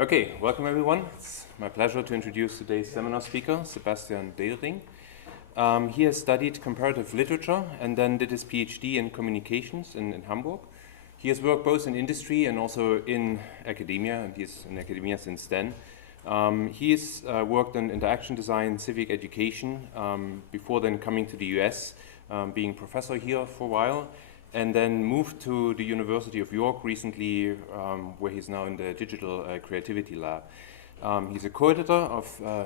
Okay, welcome everyone. It's my pleasure to introduce today's seminar speaker, Sebastian Deterding. He has studied comparative literature and then did his PhD in communications in Hamburg. He has worked both in industry and also in academia, and he's in academia since then. He's worked in interaction design, civic education, before then coming to the US, being professor here for a while, and then moved to the University of York recently, where he's now in the Digital Creativity Lab. He's a co-editor of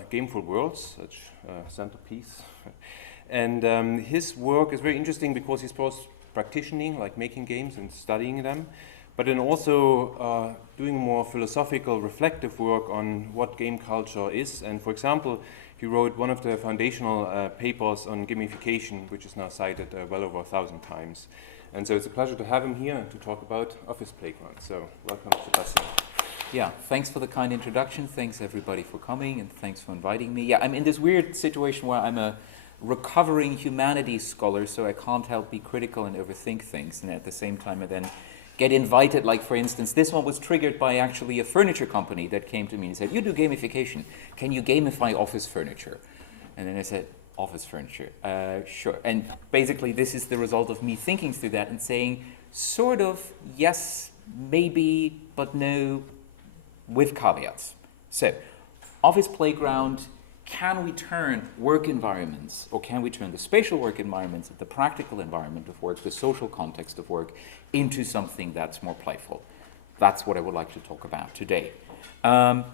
Gameful Worlds, such centerpiece. And his work is very interesting because he's both practicing, like making games and studying them, but then also doing more philosophical, reflective work on what game culture is. And for example, he wrote one of the foundational papers on gamification, which is now cited well over 1,000 times. And so it's a pleasure to have him here and to talk about Office Playground. So welcome, Sebastian. Yeah, thanks for the kind introduction. Thanks everybody for coming and thanks for inviting me. Yeah, I'm in this weird situation where I'm a recovering humanities scholar, so I can't help be critical and overthink things. And at the same time, I then get invited, like for instance, this one was triggered by actually a furniture company that came to me and said, you do gamification. Can you gamify office furniture? And then I said, office furniture, sure. And basically this is the result of me thinking through that and saying, sort of, yes, maybe, but no, with caveats. So, Office Playground, can we turn work environments, or can we turn the spatial work environments, the practical environment of work, the social context of work, into something that's more playful? That's what I would like to talk about today. And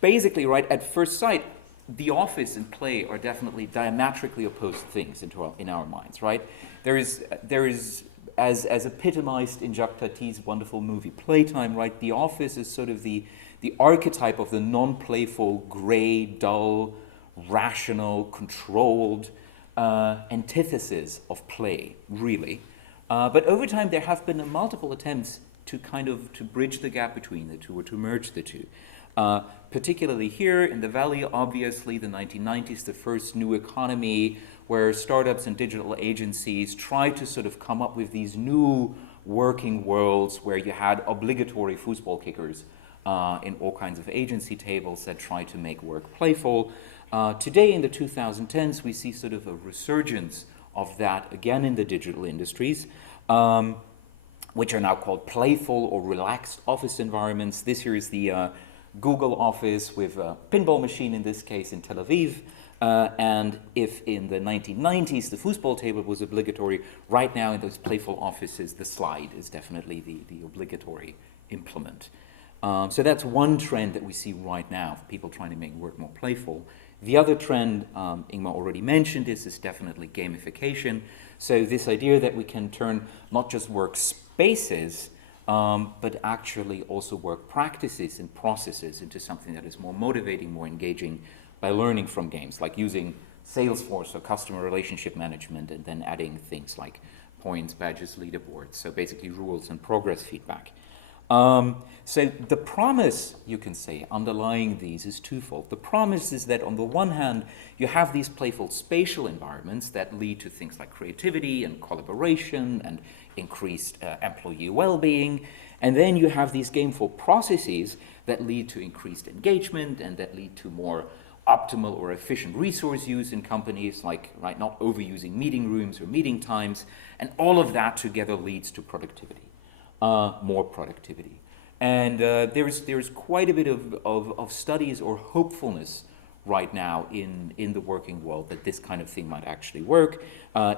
basically, right, at first sight, the office and play are definitely diametrically opposed things in our minds, right? There is, as epitomized in Jacques Taty's wonderful movie Playtime, right? The office is sort of the archetype of the non-playful, gray, dull, rational, controlled antithesis of play, really. But over time, there have been multiple attempts to bridge the gap between the two, or to merge the two. Particularly here in the Valley, obviously, the 1990s, the first new economy where startups and digital agencies tried to sort of come up with these new working worlds where you had obligatory foosball kickers in all kinds of agency tables that try to make work playful. Today in the 2010s, we see sort of a resurgence of that again in the digital industries, which are now called playful or relaxed office environments. This here is the Google office with a pinball machine, in this case in Tel Aviv. And if in the 1990s the foosball table was obligatory, right now in those playful offices the slide is definitely the obligatory implement. So that's one trend that we see right now, people trying to make work more playful. The other trend Ingmar already mentioned is definitely gamification. So this idea that we can turn not just workspaces but actually also work practices and processes into something that is more motivating, more engaging by learning from games, like using Salesforce or customer relationship management and then adding things like points, badges, leaderboards, so basically rules and progress feedback. So the promise, you can say, underlying these is twofold. The promise is that on the one hand, you have these playful spatial environments that lead to things like creativity and collaboration and increased employee well-being. And then you have these gameful processes that lead to increased engagement and that lead to more optimal or efficient resource use in companies, like not overusing meeting rooms or meeting times. And all of that together leads to productivity. More productivity. And there's quite a bit of studies or hopefulness right now in the working world that this kind of thing might actually work.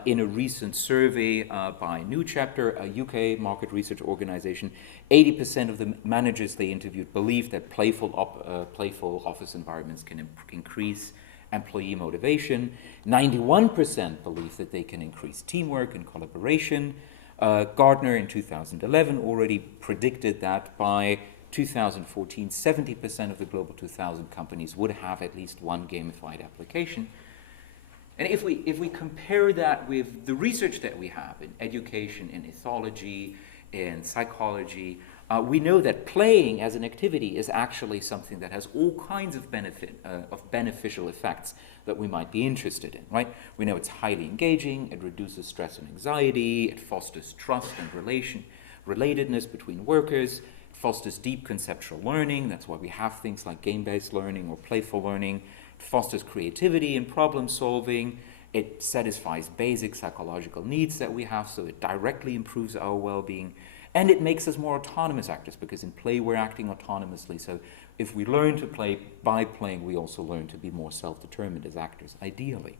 In a recent survey by New Chapter, a UK market research organization, 80% of the managers they interviewed believe that playful office environments can increase employee motivation. 91% believe that they can increase teamwork and collaboration. Gartner in 2011 already predicted that by 2014, 70% of the Global 2000 companies would have at least one gamified application. And if we compare that with the research that we have in education, in ethology, in psychology, we know that playing as an activity is actually something that has all kinds of beneficial effects that we might be interested in, right? We know it's highly engaging, it reduces stress and anxiety, it fosters trust and relatedness between workers, It fosters deep conceptual learning. That's why we have things like game-based learning or playful learning. It fosters creativity and problem solving. It satisfies basic psychological needs that we have, so it directly improves our well-being. And it makes us more autonomous actors, because in play we're acting autonomously. So if we learn to play by playing, we also learn to be more self-determined as actors, ideally.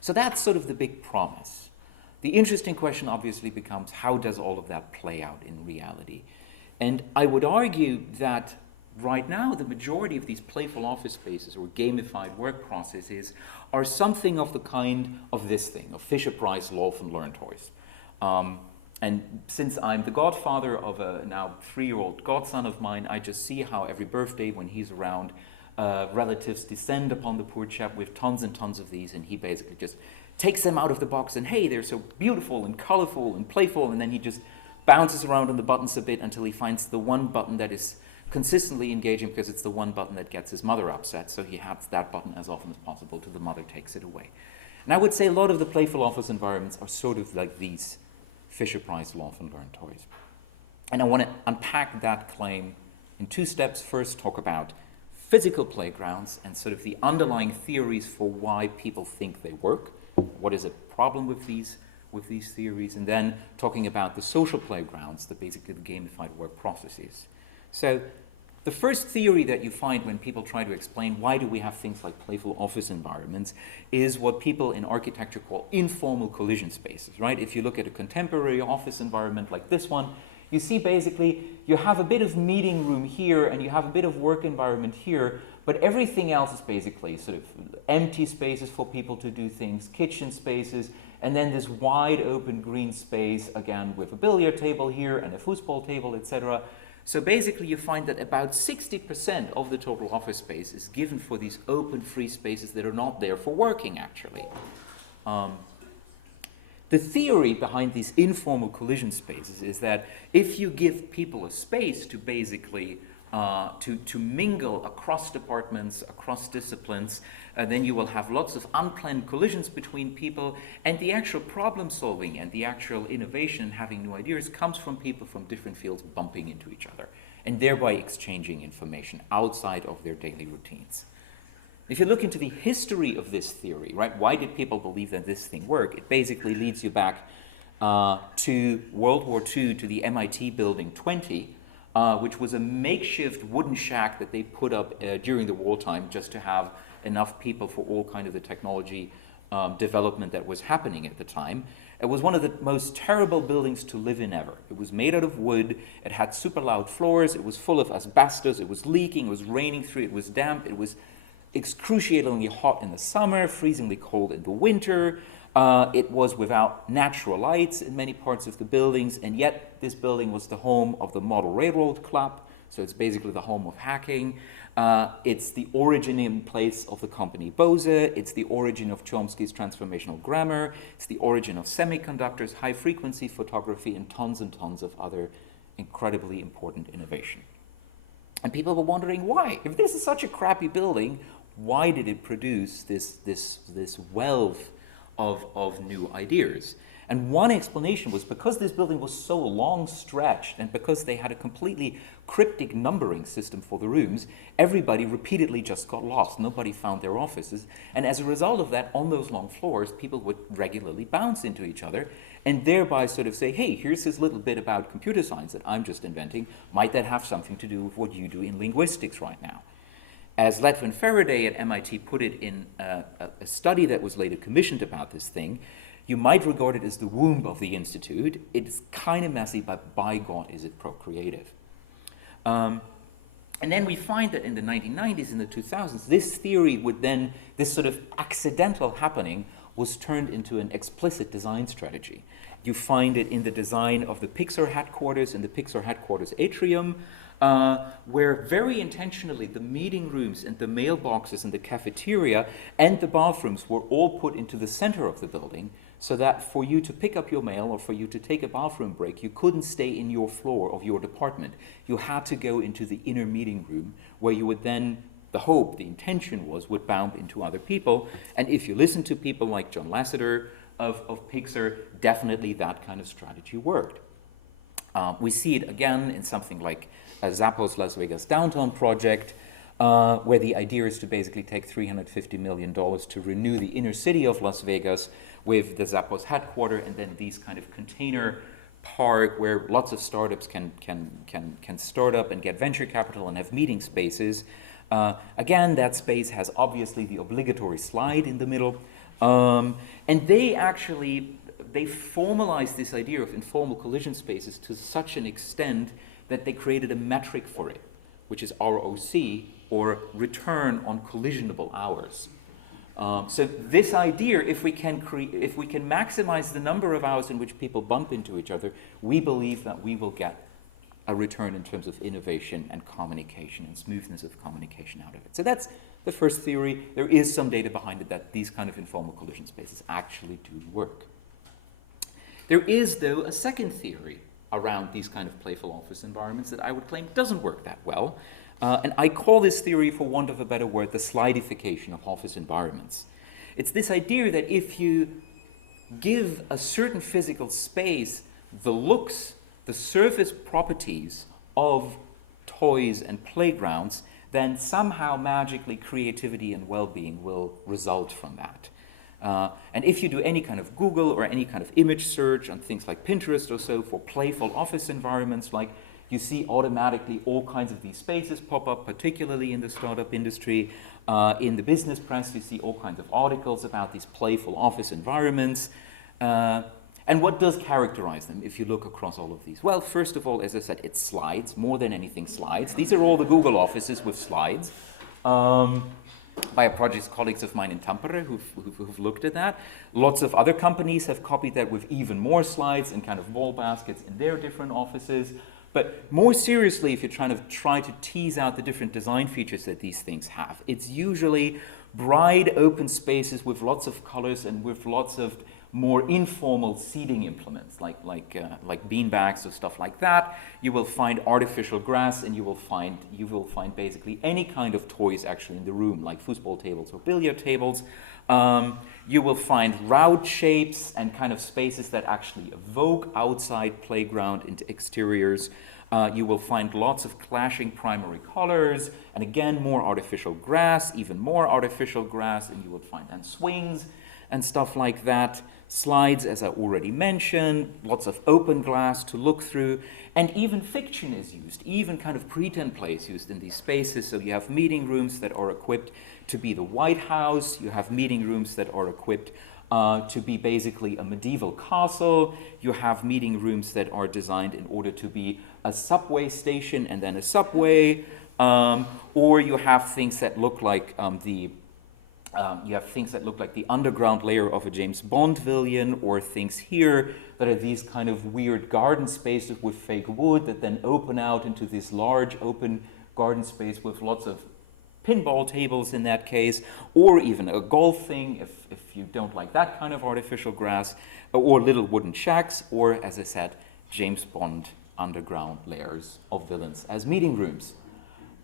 So that's sort of the big promise. The interesting question obviously becomes, how does all of that play out in reality? And I would argue that right now the majority of these playful office spaces or gamified work processes are something of the kind of this thing, of Fisher-Price Laugh and Learn toys. And since I'm the godfather of a now 3-year-old godson of mine, I just see how every birthday when he's around, relatives descend upon the poor chap with tons and tons of these, and he basically just takes them out of the box and, hey, they're so beautiful and colorful and playful, and then he just bounces around on the buttons a bit until he finds the one button that is consistently engaging, because it's the one button that gets his mother upset, so he has that button as often as possible till the mother takes it away. And I would say a lot of the playful office environments are sort of like these Fisher-Price Laugh and Learn toys. And I want to unpack that claim in 2 steps. First, talk about physical playgrounds and sort of the underlying theories for why people think they work. What is a problem with these theories? And then talking about the social playgrounds, basically the gamified work processes. So the first theory that you find when people try to explain why do we have things like playful office environments is what people in architecture call informal collision spaces, right? If you look at a contemporary office environment like this one, you see basically you have a bit of meeting room here and you have a bit of work environment here, but everything else is basically sort of empty spaces for people to do things, kitchen spaces, and then this wide open green space, again, with a billiard table here and a foosball table, etc. So basically you find that about 60% of the total office space is given for these open free spaces that are not there for working, actually. The theory behind these informal collision spaces is that if you give people a space to basically to mingle across departments, across disciplines, then you will have lots of unplanned collisions between people, and the actual problem solving and the actual innovation and having new ideas comes from people from different fields bumping into each other and thereby exchanging information outside of their daily routines. If you look into the history of this theory, right, why did people believe that this thing worked? It basically leads you back to World War II, to the MIT Building 20, which was a makeshift wooden shack that they put up during the wartime just to have enough people for all kind of the technology development that was happening at the time. It was one of the most terrible buildings to live in ever. It was made out of wood, it had super loud floors, it was full of asbestos, it was leaking, it was raining through, it was damp, it was excruciatingly hot in the summer, freezingly cold in the winter. It was without natural lights in many parts of the buildings, and yet this building was the home of the Model Railroad Club, so it's basically the home of hacking. It's the originating place of the company Bose. It's the origin of Chomsky's transformational grammar. It's the origin of semiconductors, high-frequency photography, and tons of other incredibly important innovation. And people were wondering why. If this is such a crappy building, why did it produce this wealth of new ideas? And one explanation was because this building was so long stretched and because they had a completely cryptic numbering system for the rooms, everybody repeatedly just got lost. Nobody found their offices. And as a result of that, on those long floors, people would regularly bounce into each other and thereby sort of say, hey, here's this little bit about computer science that I'm just inventing. Might that have something to do with what you do in linguistics right now? As Letwin Faraday at MIT put it in a study that was later commissioned about this thing, you might regard it as the womb of the Institute. It's kind of messy, but by God, is it procreative. And then we find that in the 1990s, in the 2000s, this theory would then, this sort of accidental happening was turned into an explicit design strategy. You find it in the design of the Pixar headquarters, in the Pixar headquarters atrium, where very intentionally the meeting rooms and the mailboxes and the cafeteria and the bathrooms were all put into the center of the building, so that for you to pick up your mail or for you to take a bathroom break, you couldn't stay in your floor of your department. You had to go into the inner meeting room where you would then, the hope, the intention was, would bump into other people. And if you listen to people like John Lasseter of Pixar, definitely that kind of strategy worked. We see it again in something like Zappos Las Vegas Downtown project, where the idea is to basically take $350 million to renew the inner city of Las Vegas with the Zappos headquarters, and then these kind of container park where lots of startups can start up and get venture capital and have meeting spaces. Again, that space has obviously the obligatory slide in the middle. And they formalized this idea of informal collision spaces to such an extent that they created a metric for it, which is ROC, or return on collisionable hours. So this idea, if we can maximize the number of hours in which people bump into each other, we believe that we will get a return in terms of innovation and communication and smoothness of communication out of it. So that's the first theory. There is some data behind it that these kind of informal collision spaces actually do work. There is, though, a second theory around these kind of playful office environments that I would claim doesn't work that well. And I call this theory, for want of a better word, the slidification of office environments. It's this idea that if you give a certain physical space the looks, the surface properties of toys and playgrounds, then somehow magically creativity and well-being will result from that. And if you do any kind of Google or any kind of image search on things like Pinterest or so for playful office environments, like you see automatically all kinds of these spaces pop up, particularly in the startup industry. In the business press, you see all kinds of articles about these playful office environments. And what does characterize them if you look across all of these? Well, first of all, as I said, it's slides, more than anything slides. These are all the Google offices with slides. By a project colleagues of mine in Tampere who've looked at that. Lots of other companies have copied that with even more slides and kind of wall baskets in their different offices. But more seriously, if you're trying to tease out the different design features that these things have, it's usually bright open spaces with lots of colors and with lots of more informal seating implements, like beanbags or stuff like that. You will find artificial grass, and you will find basically any kind of toys actually in the room, like football tables or billiard tables. You will find round shapes and kind of spaces that actually evoke outside playground into exteriors. You will find lots of clashing primary colors, and again, more artificial grass, even more artificial grass, and you will find then swings and stuff like that. Slides, as I already mentioned, lots of open glass to look through, and even fiction is used, even kind of pretend play is used in these spaces. So you have meeting rooms that are equipped to be the White House, you have meeting rooms that are equipped to be basically a medieval castle, you have meeting rooms that are designed in order to be a subway station and then a subway, or you have things that look like the underground layer of a James Bond villain, or things here that are these kind of weird garden spaces with fake wood that then open out into this large open garden space with lots of pinball tables in that case, or even a golf thing if you don't like that kind of artificial grass, or little wooden shacks, or, as I said, James Bond underground layers of villains as meeting rooms.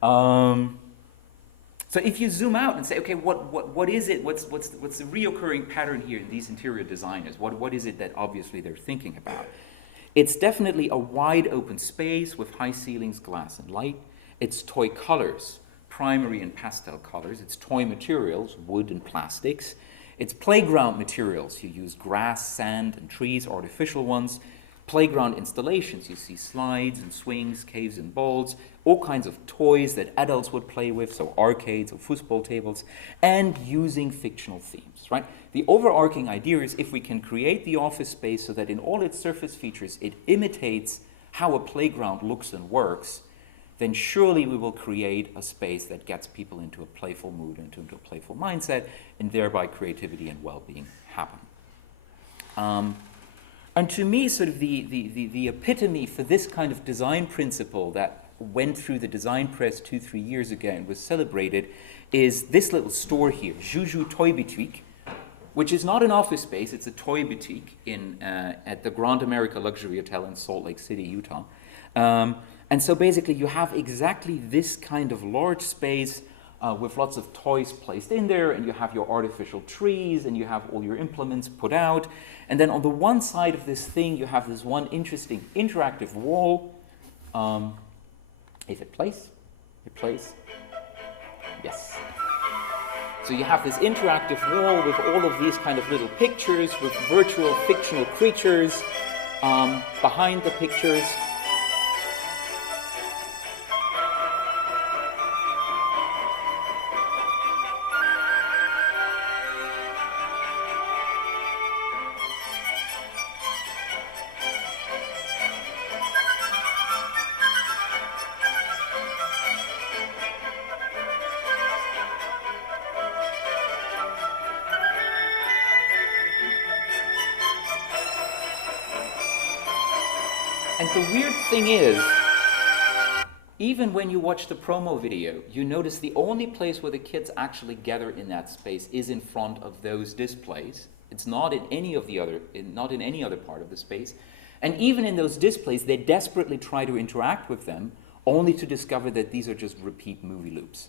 So if you zoom out and say, okay, what is it? What's the reoccurring pattern here in these interior designers? What is it that obviously they're thinking about? It's definitely a wide open space with high ceilings, glass, and light. It's toy colors, primary and pastel colors. It's toy materials, wood and plastics. It's playground materials. You use grass, sand, and trees, artificial ones. Playground installations, you see slides and swings, caves and balls, all kinds of toys that adults would play with, so arcades or football tables, and using fictional themes, right? The overarching idea is if we can create the office space so that in all its surface features it imitates how a playground looks and works, then surely we will create a space that gets people into a playful mood, into a playful mindset, and thereby creativity and well-being happen. And to me, sort of the epitome for this kind of design principle that went through the design press 2-3 years ago and was celebrated is this little store here, Juju Toy Boutique, which is not an office space, it's a toy boutique at the Grand America Luxury Hotel in Salt Lake City, Utah. And so basically you have exactly this kind of large space with lots of toys placed in there, and you have your artificial trees, and you have all your implements put out. And then on the one side of this thing, you have this one interesting interactive wall. If it plays, yes. So you have this interactive wall with all of these kind of little pictures, with virtual fictional creatures behind the pictures. And the weird thing is, even when you watch the promo video, you notice the only place where the kids actually gather in that space is in front of those displays. It's not in any of the other, not in any other part of the space. And even in those displays, they desperately try to interact with them, only to discover that these are just repeat movie loops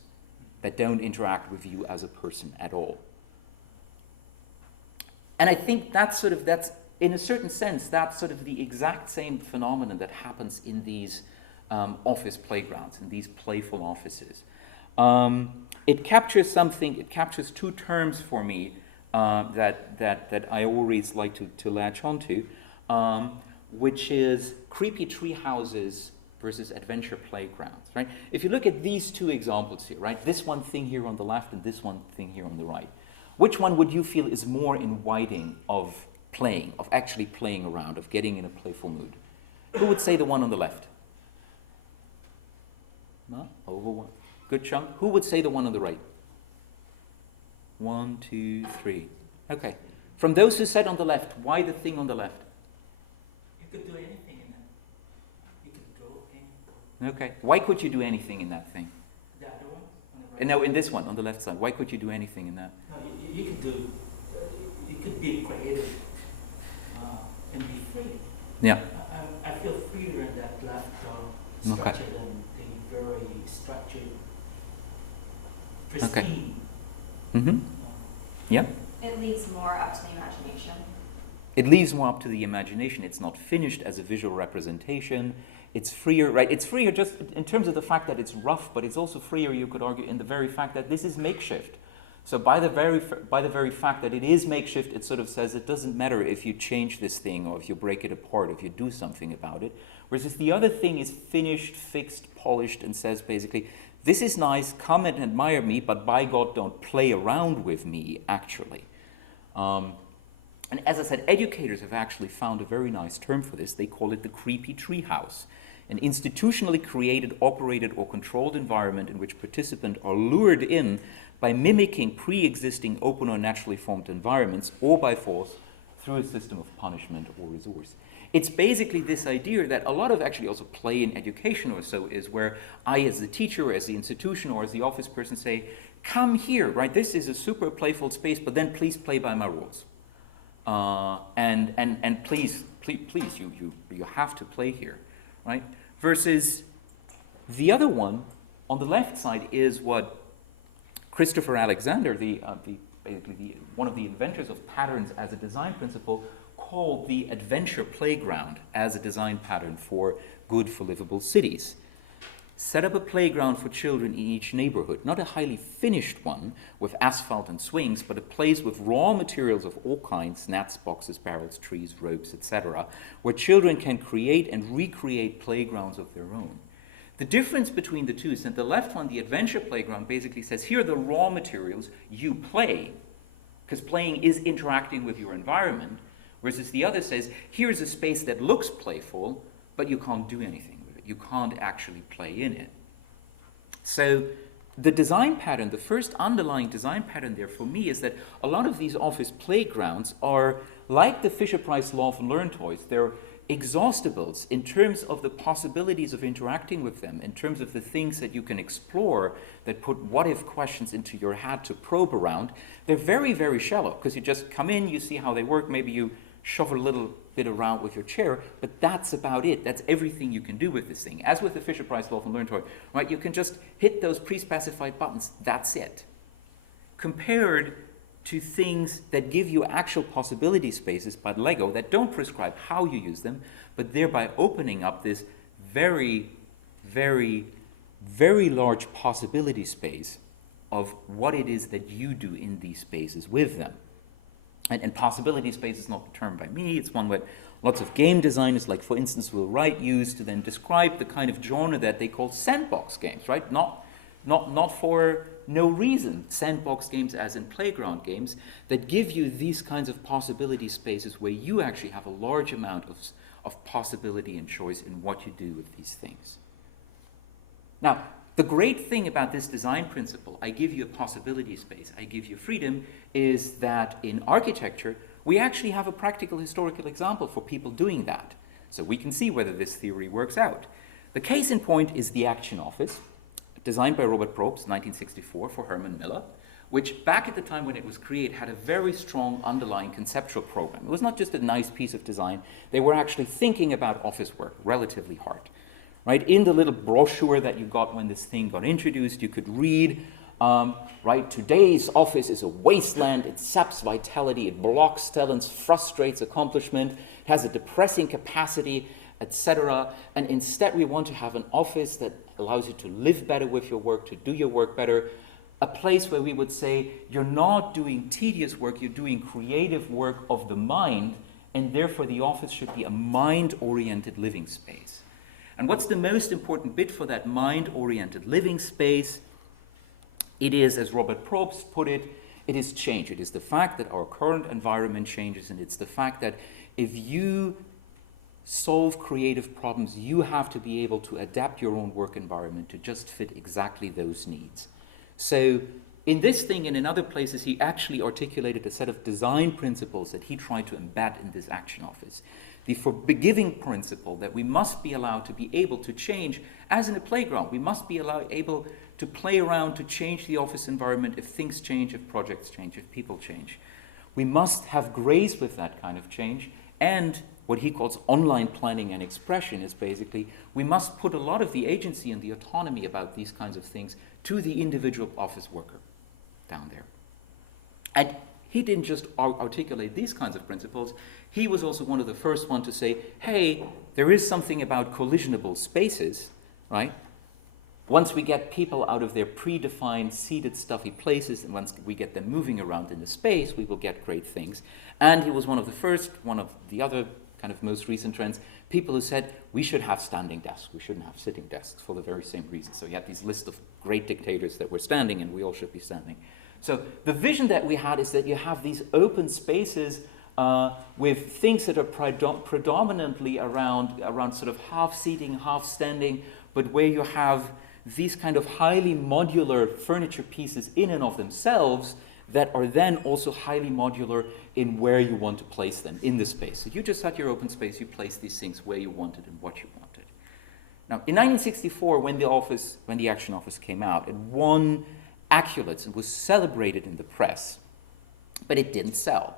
that don't interact with you as a person at all. And I think that's in a certain sense, that's sort of the exact same phenomenon that happens in these office playgrounds, in these playful offices. It captures something, it captures two terms for me that I always like to latch onto, which is creepy tree houses versus adventure playgrounds, right? If you look at these two examples here, right, this one thing here on the left and this one thing here on the right, which one would you feel is more inviting of playing, of actually playing around, of getting in a playful mood? Who would say the one on the left? No? Over one. Good chunk. Who would say the one on the right? 1, 2, 3. Okay. From those who said on the left, why the thing on the left? You could do anything in that. You could draw anything. Okay. Why could you do anything in that thing? The other one? On the right. And no, in this one, on the left side, why could you do anything in that? No, you could do, you could be creative and be free. Yeah. I feel freer in that left structure than the very structured, pristine. Mm-hmm. Yeah. It leaves more up to the imagination. It leaves more up to the imagination. It's not finished as a visual representation. It's freer, right? It's freer just in terms of the fact that it's rough, but it's also freer, you could argue, in the very fact that this is makeshift. So by the very fact that it is makeshift, it sort of says it doesn't matter if you change this thing or if you break it apart, if you do something about it. Whereas the other thing is finished, fixed, polished, and says basically, this is nice, come and admire me, but by God, don't play around with me, actually. And as I said, educators have actually found a very nice term for this. They call it the creepy treehouse, an institutionally created, operated, or controlled environment in which participants are lured in by mimicking pre-existing open or naturally formed environments, or by force through a system of punishment or resource. It's basically this idea that a lot of actually also play in education or so is where I, as the teacher, or as the institution, or as the office person say, come here, right? This is a super playful space, but then please play by my rules. And please, you have to play here, right? Versus the other one on the left side is what Christopher Alexander, one of the inventors of patterns as a design principle, called the adventure playground as a design pattern for good, for livable cities. Set up a playground for children in each neighborhood, not a highly finished one with asphalt and swings, but a place with raw materials of all kinds, nets, boxes, barrels, trees, ropes, etc., where children can create and recreate playgrounds of their own. The difference between the two is that the left one, the adventure playground, basically says, here are the raw materials, you play, because playing is interacting with your environment, versus the other says, here's a space that looks playful, but you can't do anything with it. You can't actually play in it. So the design pattern, the first underlying design pattern there for me is that a lot of these office playgrounds are like the Fisher-Price law of learn toys. They're exhaustibles in terms of the possibilities of interacting with them, in terms of the things that you can explore that put what-if questions into your head to probe around. They're very, very shallow, because you just come in, you see how they work, maybe you shove a little bit around with your chair, but that's about it. That's everything you can do with this thing. As with the Fisher-Price Law from Learn Toy, right? You can just hit those pre-specified buttons. That's it. Compared to things that give you actual possibility spaces by Lego that don't prescribe how you use them, but thereby opening up this very, very, very large possibility space of what it is that you do in these spaces with them. And possibility space is not a term by me, it's one that lots of game designers, like for instance Will Wright, use to then describe the kind of genre that they call sandbox games, right? Not for no reason. Sandbox games as in playground games that give you these kinds of possibility spaces where you actually have a large amount of possibility and choice in what you do with these things. Now, the great thing about this design principle, I give you a possibility space, I give you freedom, is that in architecture, we actually have a practical historical example for people doing that. So we can see whether this theory works out. The case in point is the Action Office, designed by Robert Probst, 1964, for Herman Miller, which back at the time when it was created had a very strong underlying conceptual program. It was not just a nice piece of design, they were actually thinking about office work relatively hard. Right, in the little brochure that you got when this thing got introduced, you could read, right, today's office is a wasteland, it saps vitality, it blocks talents, frustrates accomplishment, has a depressing capacity, etc. And instead we want to have an office that allows you to live better with your work, to do your work better, a place where we would say you're not doing tedious work, you're doing creative work of the mind, and therefore the office should be a mind-oriented living space. And what's the most important bit for that mind-oriented living space? It is, as Robert Probst put it, it is change. It is the fact that our current environment changes, and it's the fact that if you solve creative problems, you have to be able to adapt your own work environment to just fit exactly those needs. So in this thing and in other places, he actually articulated a set of design principles that he tried to embed in this Action Office. The forgiving principle that we must be allowed to be able to change, as in a playground. We must be able to play around, to change the office environment if things change, if projects change, if people change. We must have grace with that kind of change, and what he calls online planning and expression is basically we must put a lot of the agency and the autonomy about these kinds of things to the individual office worker down there. And he didn't just articulate these kinds of principles, he was also one of the first ones to say, hey, there is something about collisionable spaces, right? Once we get people out of their predefined, seated, stuffy places, and once we get them moving around in the space, we will get great things. And he was one of the first, one of the other kind of most recent trends, people who said we should have standing desks, we shouldn't have sitting desks for the very same reason. So he had these list of great dictators that were standing, and we all should be standing. So the vision that we had is that you have these open spaces with things that are predominantly around sort of half seating, half standing, but where you have these kind of highly modular furniture pieces in and of themselves that are then also highly modular in where you want to place them in the space. So you just had your open space, you place these things where you wanted and what you wanted. Now, in 1964, when the Action Office came out, it won accolades and was celebrated in the press, but it didn't sell.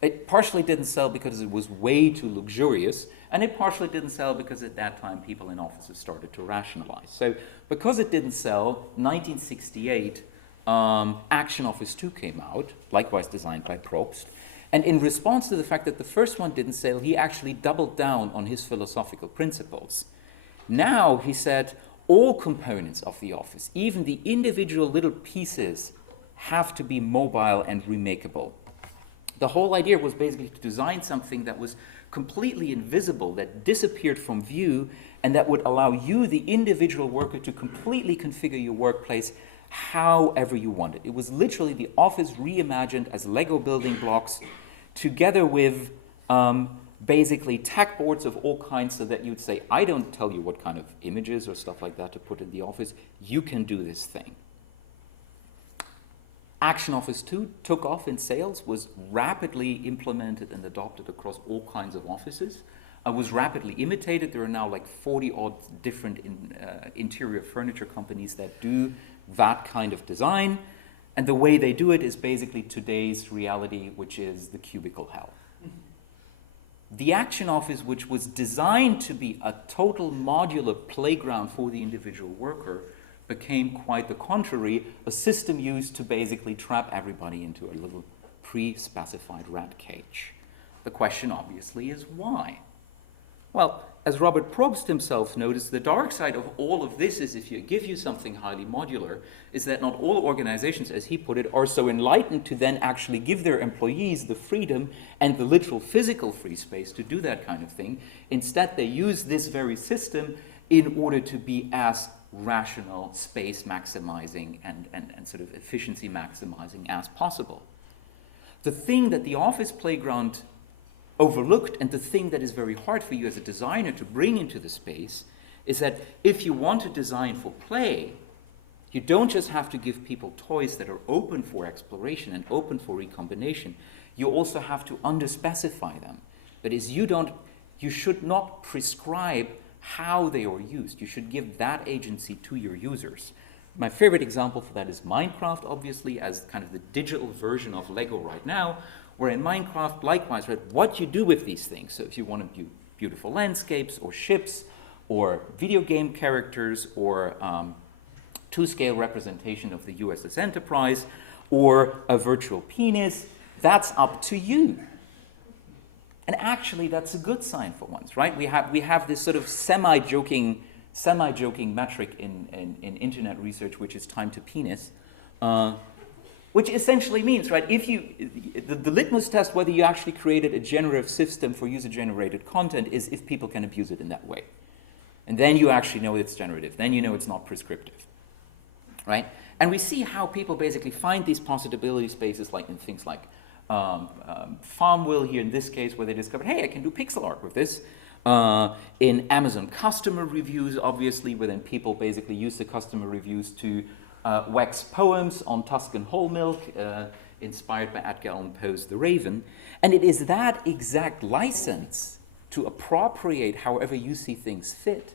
It partially didn't sell because it was way too luxurious, and it partially didn't sell because at that time people in offices started to rationalize. So because it didn't sell, 1968, Action Office 2 came out, likewise designed by Probst, and in response to the fact that the first one didn't sell, he actually doubled down on his philosophical principles. Now, he said, all components of the office, even the individual little pieces, have to be mobile and remakeable. The whole idea was basically to design something that was completely invisible, that disappeared from view, and that would allow you, the individual worker, to completely configure your workplace however you want it. It was literally the office reimagined as Lego building blocks, together with basically tack boards of all kinds, so that you'd say, I don't tell you what kind of images or stuff like that to put in the office, you can do this thing. Action Office 2 took off in sales, was rapidly implemented and adopted across all kinds of offices, was rapidly imitated. There are now like 40-odd different interior furniture companies that do that kind of design, and the way they do it is basically today's reality, which is the cubicle hell. the Action Office, which was designed to be a total modular playground for the individual worker, became quite the contrary, a system used to basically trap everybody into a little pre-specified rat cage. The question obviously is why? Well, as Robert Probst himself noticed, the dark side of all of this is if you give you something highly modular, is that not all organizations, as he put it, are so enlightened to then actually give their employees the freedom and the literal physical free space to do that kind of thing. Instead, they use this very system in order to be as rational, space maximizing, and sort of efficiency maximizing as possible. The thing that the office playground overlooked, and the thing that is very hard for you as a designer to bring into the space, is that if you want to design for play, you don't just have to give people toys that are open for exploration and open for recombination. You also have to underspecify them. That is, you should not prescribe how they are used. You should give that agency to your users. My favorite example for that is Minecraft, obviously, as kind of the digital version of Lego right now, where in Minecraft, likewise, right, what you do with these things. So if you want to do beautiful landscapes or ships or video game characters or 2-scale representation of the USS Enterprise or a virtual penis, that's up to you. And actually, that's a good sign for once, right? We have this sort of semi-joking metric in internet research, which is time to penis, which essentially means, right, if the litmus test whether you actually created a generative system for user-generated content is if people can abuse it in that way. And then you actually know it's generative. Then you know it's not prescriptive, right? And we see how people basically find these possibility spaces, like in things like Farmville here in this case, where they discovered, hey, I can do pixel art with this. In Amazon customer reviews, obviously, where then people basically use the customer reviews to wax poems on Tuscan whole milk, inspired by Edgar Allan Poe's The Raven. And it is that exact license to appropriate however you see things fit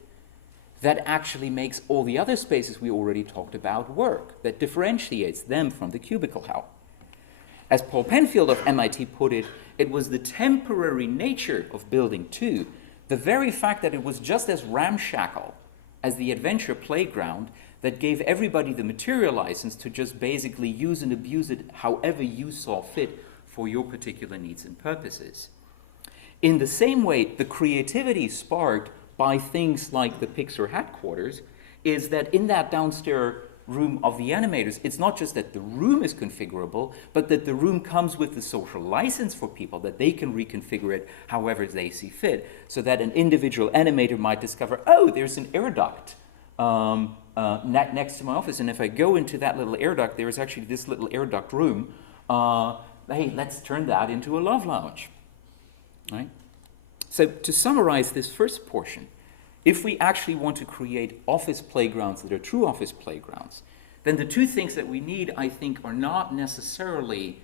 that actually makes all the other spaces we already talked about work, that differentiates them from the cubicle hell. As Paul Penfield of MIT put it, it was the temporary nature of Building 2, the very fact that it was just as ramshackle as the adventure playground, that gave everybody the material license to just basically use and abuse it however you saw fit for your particular needs and purposes. In the same way, the creativity sparked by things like the Pixar headquarters is that in that downstairs room of the animators, it's not just that the room is configurable, but that the room comes with the social license for people, that they can reconfigure it however they see fit, so that an individual animator might discover, oh, there's an air duct next to my office, and if I go into that little air duct, there is actually this little air duct room. Hey, let's turn that into a love lounge, right? So to summarize this first portion, if we actually want to create office playgrounds that are true office playgrounds, then the two things that we need, I think, are not necessarily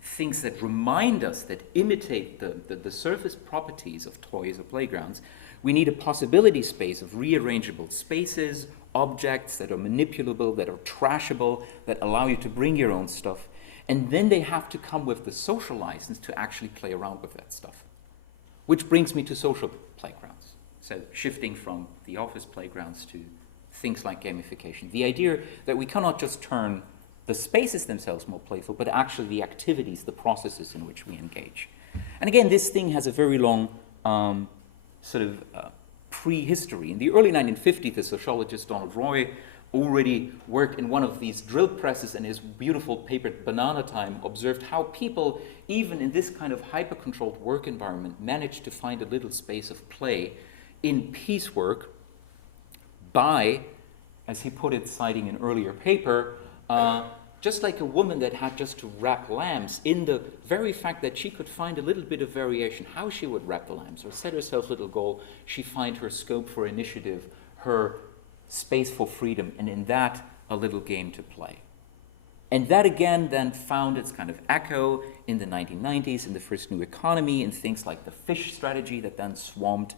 things that remind us, that imitate the surface properties of toys or playgrounds. We need a possibility space of rearrangeable spaces, objects that are manipulable, that are trashable, that allow you to bring your own stuff. And then they have to come with the social license to actually play around with that stuff. Which brings me to social playgrounds. So shifting from the office playgrounds to things like gamification. The idea that we cannot just turn the spaces themselves more playful, but actually the activities, the processes in which we engage. And again, this thing has a very long prehistory. In the early 1950s, the sociologist Donald Roy already worked in one of these drill presses, and his beautiful paper Banana Time observed how people, even in this kind of hyper-controlled work environment, managed to find a little space of play in piecework by, as he put it, citing an earlier paper, just like a woman that had just to wrap lamps, in the very fact that she could find a little bit of variation how she would wrap the lamps, or set herself a little goal, she find her scope for initiative, her space for freedom, and in that, a little game to play. And that again then found its kind of echo in the 1990s, in the first new economy, in things like the fish strategy that then swamped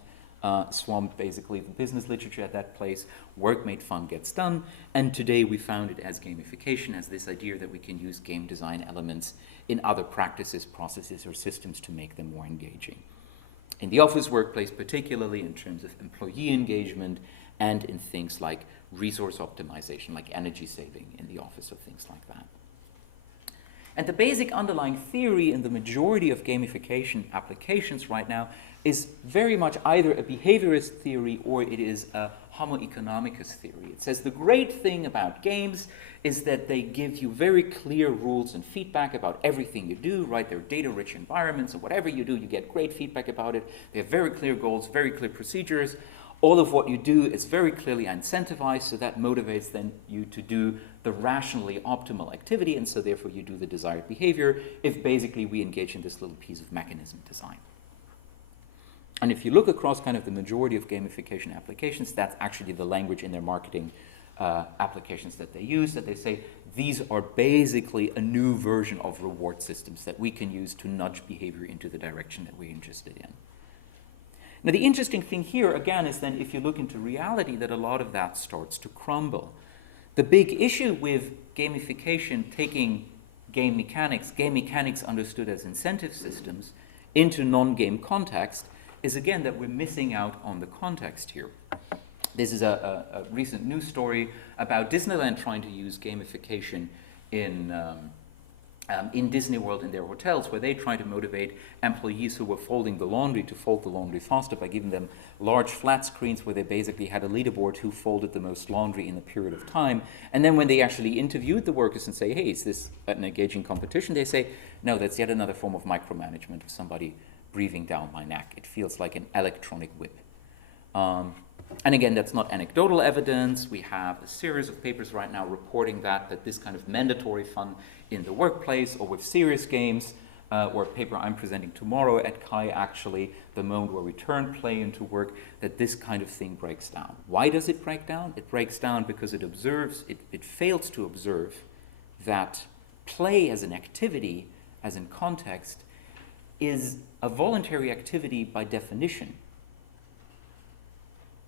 basically the business literature at that place. Work made fun gets done, and today we found it as gamification, as this idea that we can use game design elements in other practices, processes, or systems to make them more engaging. in the office workplace, particularly in terms of employee engagement and in things like resource optimization, like energy saving in the office or things like that. And the basic underlying theory in the majority of gamification applications right now is very much either a behaviorist theory or it is a homo economicus theory. It says the great thing about games is that they give you very clear rules and feedback about everything you do, right? They're data-rich environments, and whatever you do, you get great feedback about it. They have very clear goals, very clear procedures. All of what you do is very clearly incentivized, so that motivates then you to do the rationally optimal activity, and so therefore you do the desired behavior if basically we engage in this little piece of mechanism design. And if you look across kind of the majority of gamification applications, that's actually the language in their marketing applications that they use, that they say these are basically a new version of reward systems that we can use to nudge behavior into the direction that we're interested in. Now, the interesting thing here, again, is then if you look into reality, that a lot of that starts to crumble. The big issue with gamification, taking game mechanics understood as incentive systems, into non-game context, is again that we're missing out on the context here. This is a recent news story about Disneyland trying to use gamification in Disney World in their hotels, where they try to motivate employees who were folding the laundry to fold the laundry faster by giving them large flat screens where they basically had a leaderboard who folded the most laundry in a period of time. And then when they actually interviewed the workers and say, hey, is this an engaging competition? They say, no, that's yet another form of micromanagement of somebody breathing down my neck. It feels like an electronic whip. And again, that's not anecdotal evidence. We have a series of papers right now reporting that this kind of mandatory fun in the workplace or with serious games, or a paper I'm presenting tomorrow at CHI actually, the moment where we turn play into work, that this kind of thing breaks down. Why does it break down? It breaks down because it fails to observe that play as an activity, as in context, is a voluntary activity by definition.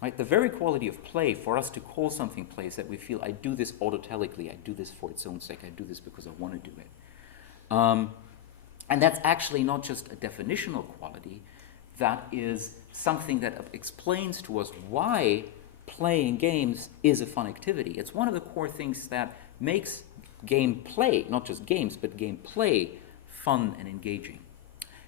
Right? The very quality of play, for us to call something play, is that we feel, I do this autotelically, I do this for its own sake, I do this because I want to do it. And that's actually not just a definitional quality, that is something that explains to us why playing games is a fun activity. It's one of the core things that makes game play, not just games, but game play, fun and engaging.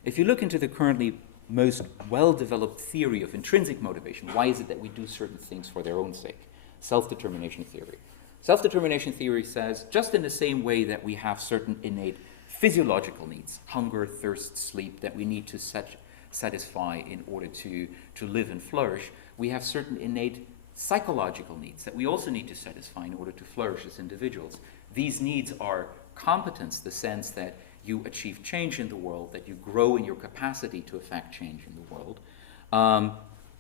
If you look into the currently most well-developed theory of intrinsic motivation, why is it that we do certain things for their own sake? Self-determination theory. Self-determination theory says, just in the same way that we have certain innate physiological needs, hunger, thirst, sleep, that we need to satisfy in order to live and flourish, we have certain innate psychological needs that we also need to satisfy in order to flourish as individuals. These needs are competence, the sense that you achieve change in the world, that you grow in your capacity to affect change in the world.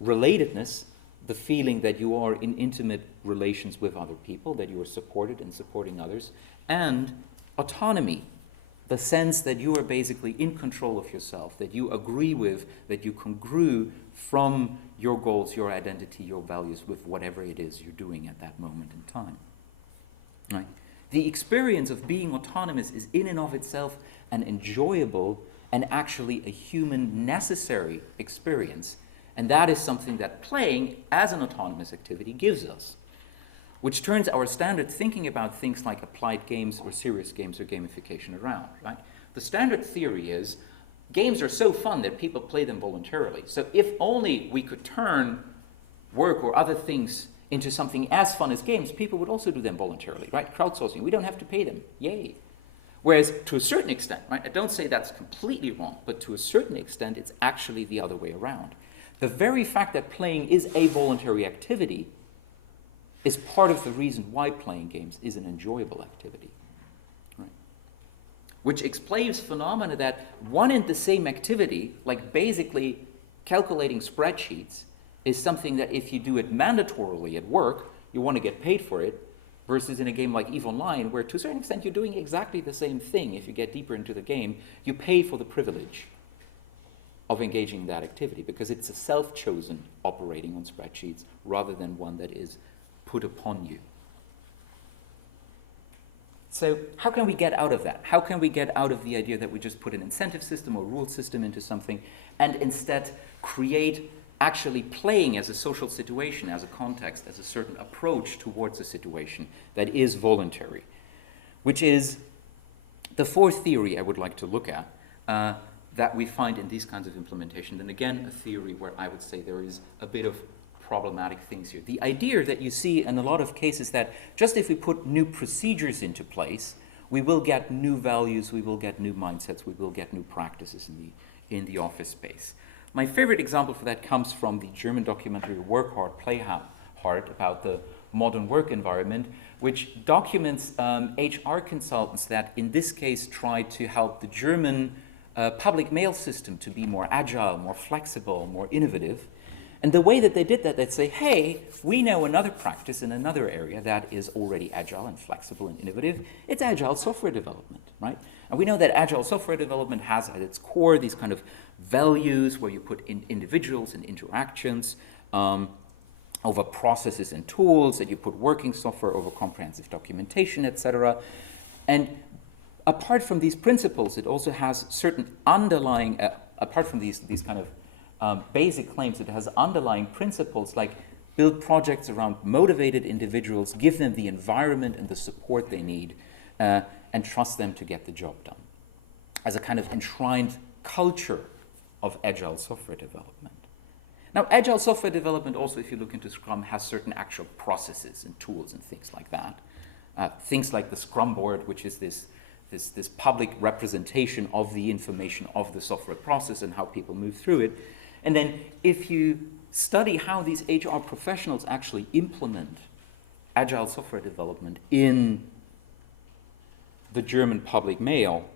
Relatedness, the feeling that you are in intimate relations with other people, that you are supported and supporting others. And autonomy, the sense that you are basically in control of yourself, that you agree with, that you congrue from your goals, your identity, your values with whatever it is you're doing at that moment in time. Right? The experience of being autonomous is in and of itself an enjoyable and actually a human necessary experience. And that is something that playing as an autonomous activity gives us, which turns our standard thinking about things like applied games or serious games or gamification around, right? The standard theory is games are so fun that people play them voluntarily. So if only we could turn work or other things into something as fun as games, people would also do them voluntarily, right? Crowdsourcing, we don't have to pay them, yay. Whereas to a certain extent, right, I don't say that's completely wrong, but to a certain extent, it's actually the other way around. The very fact that playing is a voluntary activity is part of the reason why playing games is an enjoyable activity, right? Which explains phenomena that one and the same activity, like basically calculating spreadsheets, is something that if you do it mandatorily at work, you want to get paid for it, versus in a game like EVE Online, where to a certain extent you're doing exactly the same thing. If you get deeper into the game, you pay for the privilege of engaging in that activity, because it's a self-chosen operating on spreadsheets rather than one that is put upon you. So how can we get out of that? How can we get out of the idea that we just put an incentive system or rule system into something and instead create actually playing as a social situation, as a context, as a certain approach towards a situation that is voluntary, which is the fourth theory I would like to look at that we find in these kinds of implementation. And again, a theory where I would say there is a bit of problematic things here. The idea that you see in a lot of cases that just if we put new procedures into place, we will get new values, we will get new mindsets, we will get new practices in the office space. My favorite example for that comes from the German documentary Work Hard, Play Hard about the modern work environment, which documents HR consultants that in this case tried to help the German public mail system to be more agile, more flexible, more innovative. And the way that they did that, they'd say, hey, we know another practice in another area that is already agile and flexible and innovative. It's agile software development, right? And we know that agile software development has at its core these kind of values where you put in individuals and interactions over processes and tools, that you put working software over comprehensive documentation, etc. And apart from these principles, it also has certain underlying, apart from these kind of basic claims, it has underlying principles like build projects around motivated individuals, give them the environment and the support they need, and trust them to get the job done, as a kind of enshrined culture of agile software development. Now, agile software development also, if you look into Scrum, has certain actual processes and tools and things like that. Things like the Scrum board, which is this public representation of the information of the software process and how people move through it. And then if you study how these HR professionals actually implement agile software development in the German public mail,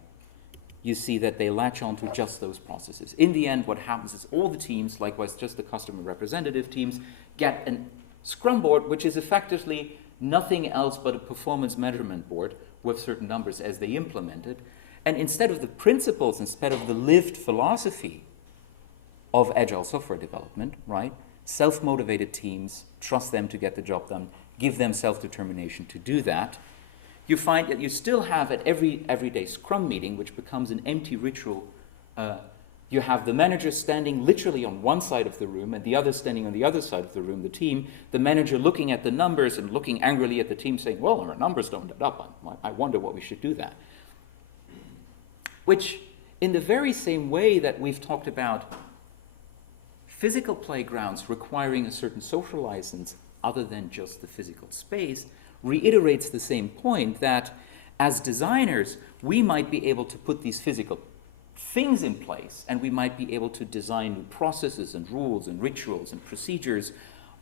you see that they latch onto just those processes. In the end, what happens is all the teams, likewise just the customer representative teams, get a Scrum board, which is effectively nothing else but a performance measurement board with certain numbers as they implement it. And instead of the principles, instead of the lived philosophy of agile software development, right? Self-motivated teams, trust them to get the job done, give them self-determination to do that. You find that you still have at everyday Scrum meeting, which becomes an empty ritual, you have the manager standing literally on one side of the room and the other standing on the other side of the room, the team, the manager looking at the numbers and looking angrily at the team saying, well, our numbers don't add up, I wonder what we should do that. Which, in the very same way that we've talked about physical playgrounds requiring a certain social license other than just the physical space, reiterates the same point that as designers, we might be able to put these physical things in place and we might be able to design new processes and rules and rituals and procedures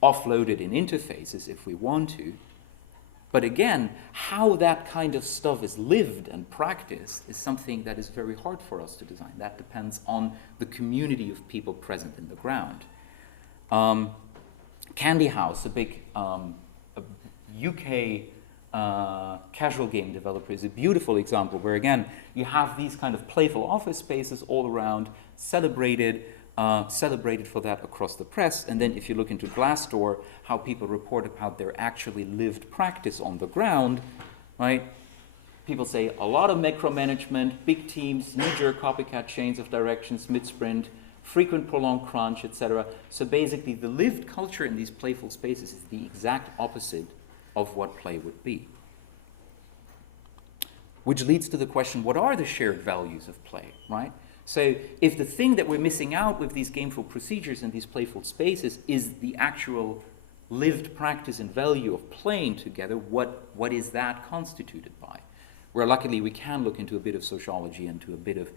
offloaded in interfaces if we want to. But again, how that kind of stuff is lived and practiced is something that is very hard for us to design. That depends on the community of people present in the ground. Candy House, a big UK casual game developer, is a beautiful example where, again, you have these kind of playful office spaces all around, celebrated for that across the press. And then if you look into Glassdoor, how people report about their actually lived practice on the ground, right? People say a lot of micromanagement, big teams, knee-jerk copycat chains of directions, mid-sprint, frequent prolonged crunch, etc. So basically the lived culture in these playful spaces is the exact opposite of what play would be. Which leads to the question, what are the shared values of play, right? So if the thing that we're missing out with these gameful procedures and these playful spaces is the actual lived practice and value of playing together, what is that constituted by? Where luckily we can look into a bit of sociology and to a bit of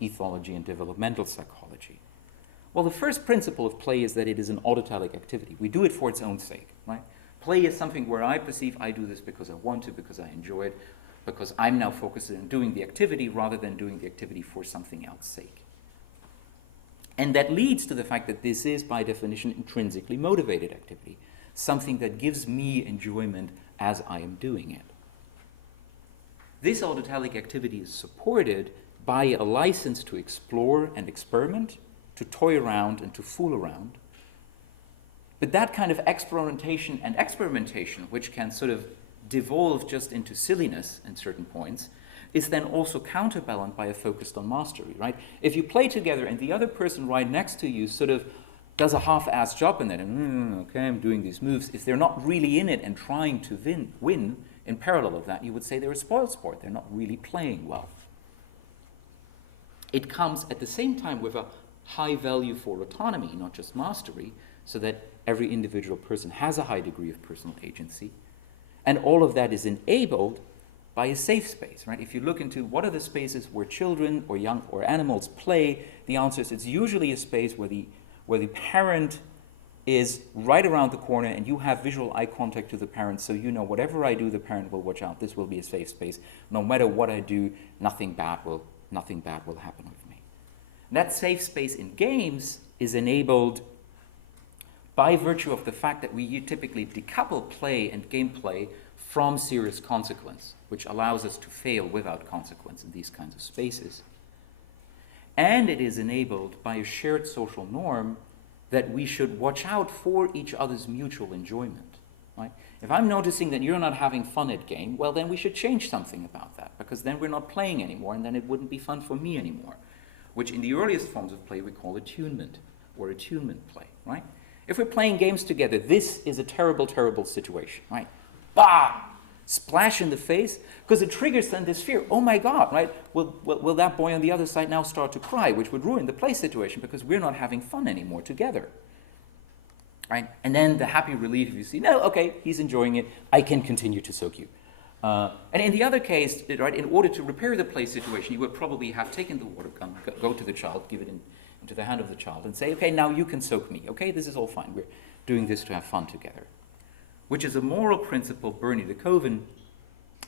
ethology and developmental psychology. Well, the first principle of play is that it is an autotelic activity. We do it for its own sake, right? Play is something where I perceive I do this because I want to, because I enjoy it, because I'm now focused on doing the activity rather than doing the activity for something else's sake. And that leads to the fact that this is, by definition, intrinsically motivated activity, something that gives me enjoyment as I am doing it. This autotelic activity is supported by a license to explore and experiment, to toy around and to fool around. But that kind of experimentation and experimentation, which can sort of devolve just into silliness at certain points, is then also counterbalanced by a focus on mastery, right? If you play together and the other person right next to you sort of does a half-assed job in that, and okay, I'm doing these moves, if they're not really in it and trying to win in parallel of that, you would say they're a spoiled sport. They're not really playing well. It comes at the same time with a high value for autonomy, not just mastery, so that every individual person has a high degree of personal agency. And all of that is enabled by a safe space, right? If you look into what are the spaces where children or young or animals play, the answer is it's usually a space where the parent is right around the corner and you have visual eye contact to the parent, so you know whatever I do, the parent will watch out. This will be a safe space. No matter what I do, nothing bad will happen with me. That safe space in games is enabled by virtue of the fact that we typically decouple play and gameplay from serious consequence, which allows us to fail without consequence in these kinds of spaces. And it is enabled by a shared social norm that we should watch out for each other's mutual enjoyment. Right? If I'm noticing that you're not having fun at game, well, then we should change something about that, because then we're not playing anymore, and then it wouldn't be fun for me anymore, which in the earliest forms of play we call attunement, or attunement play, right? If we're playing games together, this is a terrible, terrible situation, right? Bah! Splash in the face, because it triggers then this fear. Oh my God, right? Will that boy on the other side now start to cry, which would ruin the play situation because we're not having fun anymore together, right? And then the happy relief, you see, no, okay, he's enjoying it. I can continue to soak you. And in the other case, right, in order to repair the play situation, you would probably have taken the water gun, go to the child, give it into the hand of the child, and say, okay, now you can soak me. Okay, this is all fine. We're doing this to have fun together. Which is a moral principle Bernie de Koven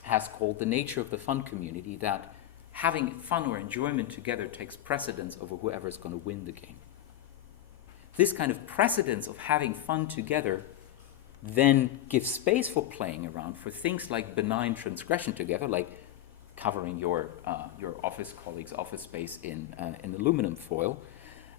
has called the nature of the fun community, that having fun or enjoyment together takes precedence over whoever is going to win the game. This kind of precedence of having fun together then gives space for playing around for things like benign transgression together, like covering your office colleague's office space in aluminum foil,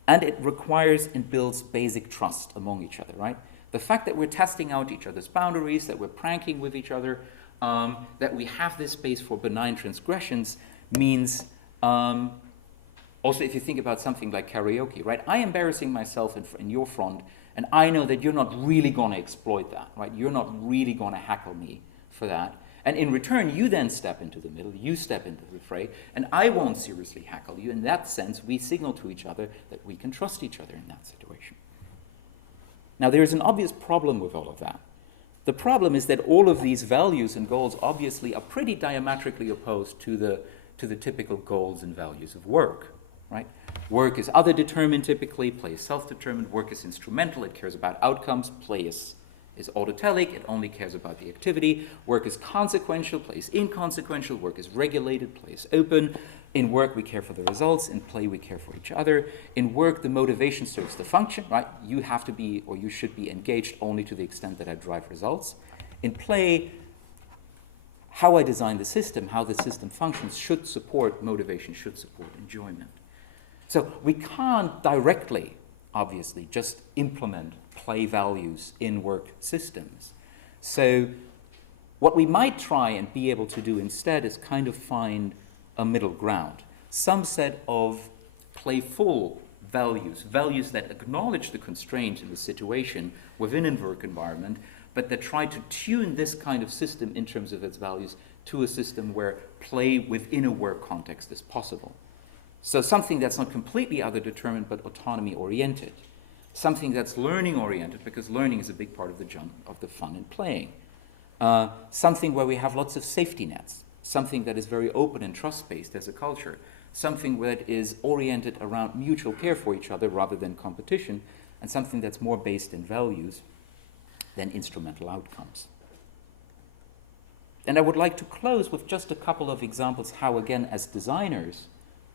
and it requires and builds basic trust among each other, right? The fact that we're testing out each other's boundaries, that we're pranking with each other, that we have this space for benign transgressions means, also if you think about something like karaoke, right? I'm embarrassing myself in your front, and I know that you're not really going to exploit that, right? You're not really going to heckle me for that. And in return, you then step into the middle, you step into the fray, and I won't seriously heckle you. In that sense, we signal to each other that we can trust each other in that situation. Now, there is an obvious problem with all of that. The problem is that all of these values and goals obviously are pretty diametrically opposed to the typical goals and values of work, right? Work is other-determined typically, play is self-determined, work is instrumental, it cares about outcomes, play is autotelic, it only cares about the activity, work is consequential, play is inconsequential, work is regulated, play is open. In work, we care for the results. In play, we care for each other. In work, the motivation serves the function, right? You have to be, or you should be engaged only to the extent that I drive results. In play, how I design the system, how the system functions, should support motivation, should support enjoyment. So we can't directly, obviously, just implement play values in work systems. So what we might try and be able to do instead is kind of find a middle ground, some set of playful values that acknowledge the constraints in the situation within a work environment, but that try to tune this kind of system in terms of its values to a system where play within a work context is possible. So something that's not completely other-determined but autonomy-oriented, something that's learning-oriented, because learning is a big part of the fun in playing, something where we have lots of safety nets, something that is very open and trust-based as a culture, something that is oriented around mutual care for each other rather than competition, and something that's more based in values than instrumental outcomes. And I would like to close with just a couple of examples how, again, as designers,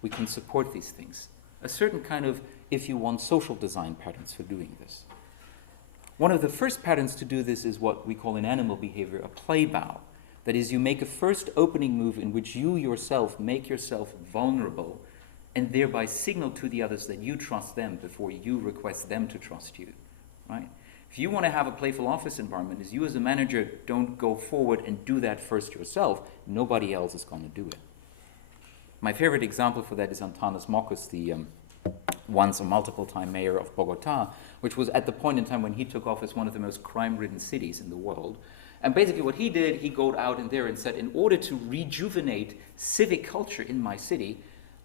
we can support these things. A certain kind of, if you want, social design patterns for doing this. One of the first patterns to do this is what we call in animal behavior a play bow. That is, you make a first opening move in which you yourself make yourself vulnerable and thereby signal to the others that you trust them before you request them to trust you, right? If you want to have a playful office environment, as you as a manager don't go forward and do that first yourself, nobody else is going to do it. My favorite example for that is Antanas Mockus, the once or multiple-time mayor of Bogota, which was at the point in time when he took office one of the most crime-ridden cities in the world. And basically what he did, he got out in there and said, in order to rejuvenate civic culture in my city,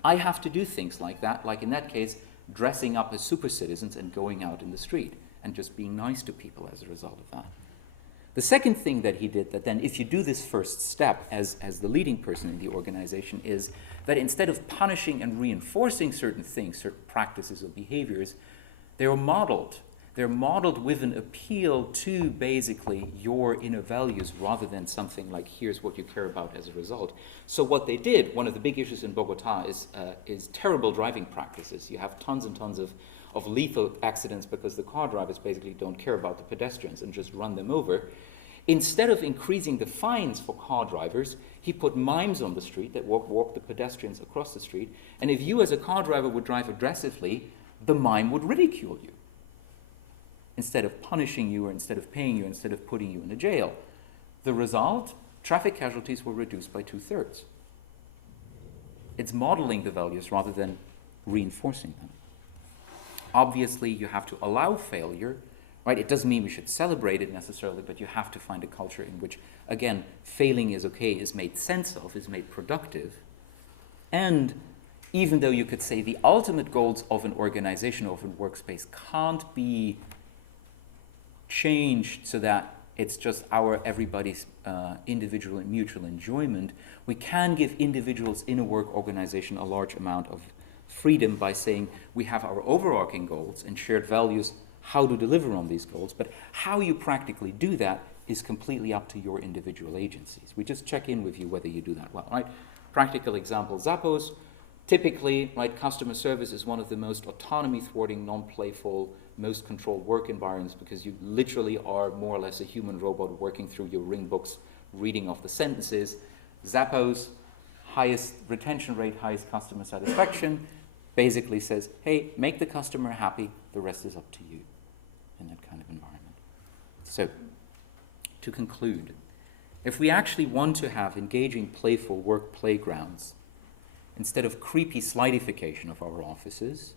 I have to do things like that, like in that case, dressing up as super citizens and going out in the street and just being nice to people as a result of that. The second thing that he did, that then if you do this first step as the leading person in the organization, is that instead of punishing and reinforcing certain things, certain practices or behaviors, they're modeled. They're modeled with an appeal to basically your inner values rather than something like, here's what you care about as a result. So what they did, one of the big issues in Bogota is terrible driving practices. You have tons and tons of lethal accidents because the car drivers basically don't care about the pedestrians and just run them over. Instead of increasing the fines for car drivers, he put mimes on the street that walk the pedestrians across the street. And if you as a car driver would drive aggressively, the mime would ridicule you. Instead of punishing you, or instead of paying you, instead of putting you in a jail. The result, traffic casualties were reduced by 2/3. It's modeling the values rather than reinforcing them. Obviously, you have to allow failure, right? It doesn't mean we should celebrate it necessarily, but you have to find a culture in which, again, failing is okay, is made sense of, is made productive. And even though you could say the ultimate goals of an organization or of a workspace can't be changed so that it's just everybody's individual and mutual enjoyment, we can give individuals in a work organization a large amount of freedom by saying we have our overarching goals and shared values, how to deliver on these goals, but how you practically do that is completely up to your individual agencies. We just check in with you whether you do that well, right? Practical example, Zappos. Typically, right, customer service is one of the most autonomy-thwarting, non-playful, most controlled work environments because you literally are more or less a human robot working through your ring books, reading off the sentences. Zappos, highest retention rate, highest customer satisfaction, basically says, hey, make the customer happy, the rest is up to you in that kind of environment. So, to conclude, if we actually want to have engaging, playful work playgrounds, instead of creepy slidification of our offices,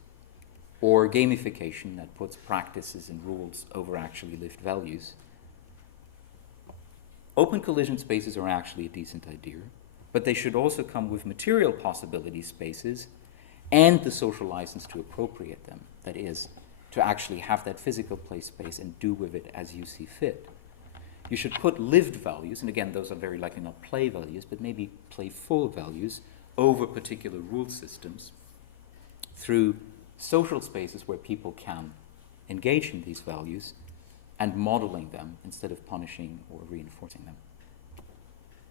or gamification that puts practices and rules over actually lived values, open collision spaces are actually a decent idea, but they should also come with material possibility spaces and the social license to appropriate them. That is, to actually have that physical play space and do with it as you see fit. You should put lived values, and again, those are very likely not play values, but maybe playful values, over particular rule systems through social spaces where people can engage in these values and modeling them instead of punishing or reinforcing them.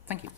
Thank you.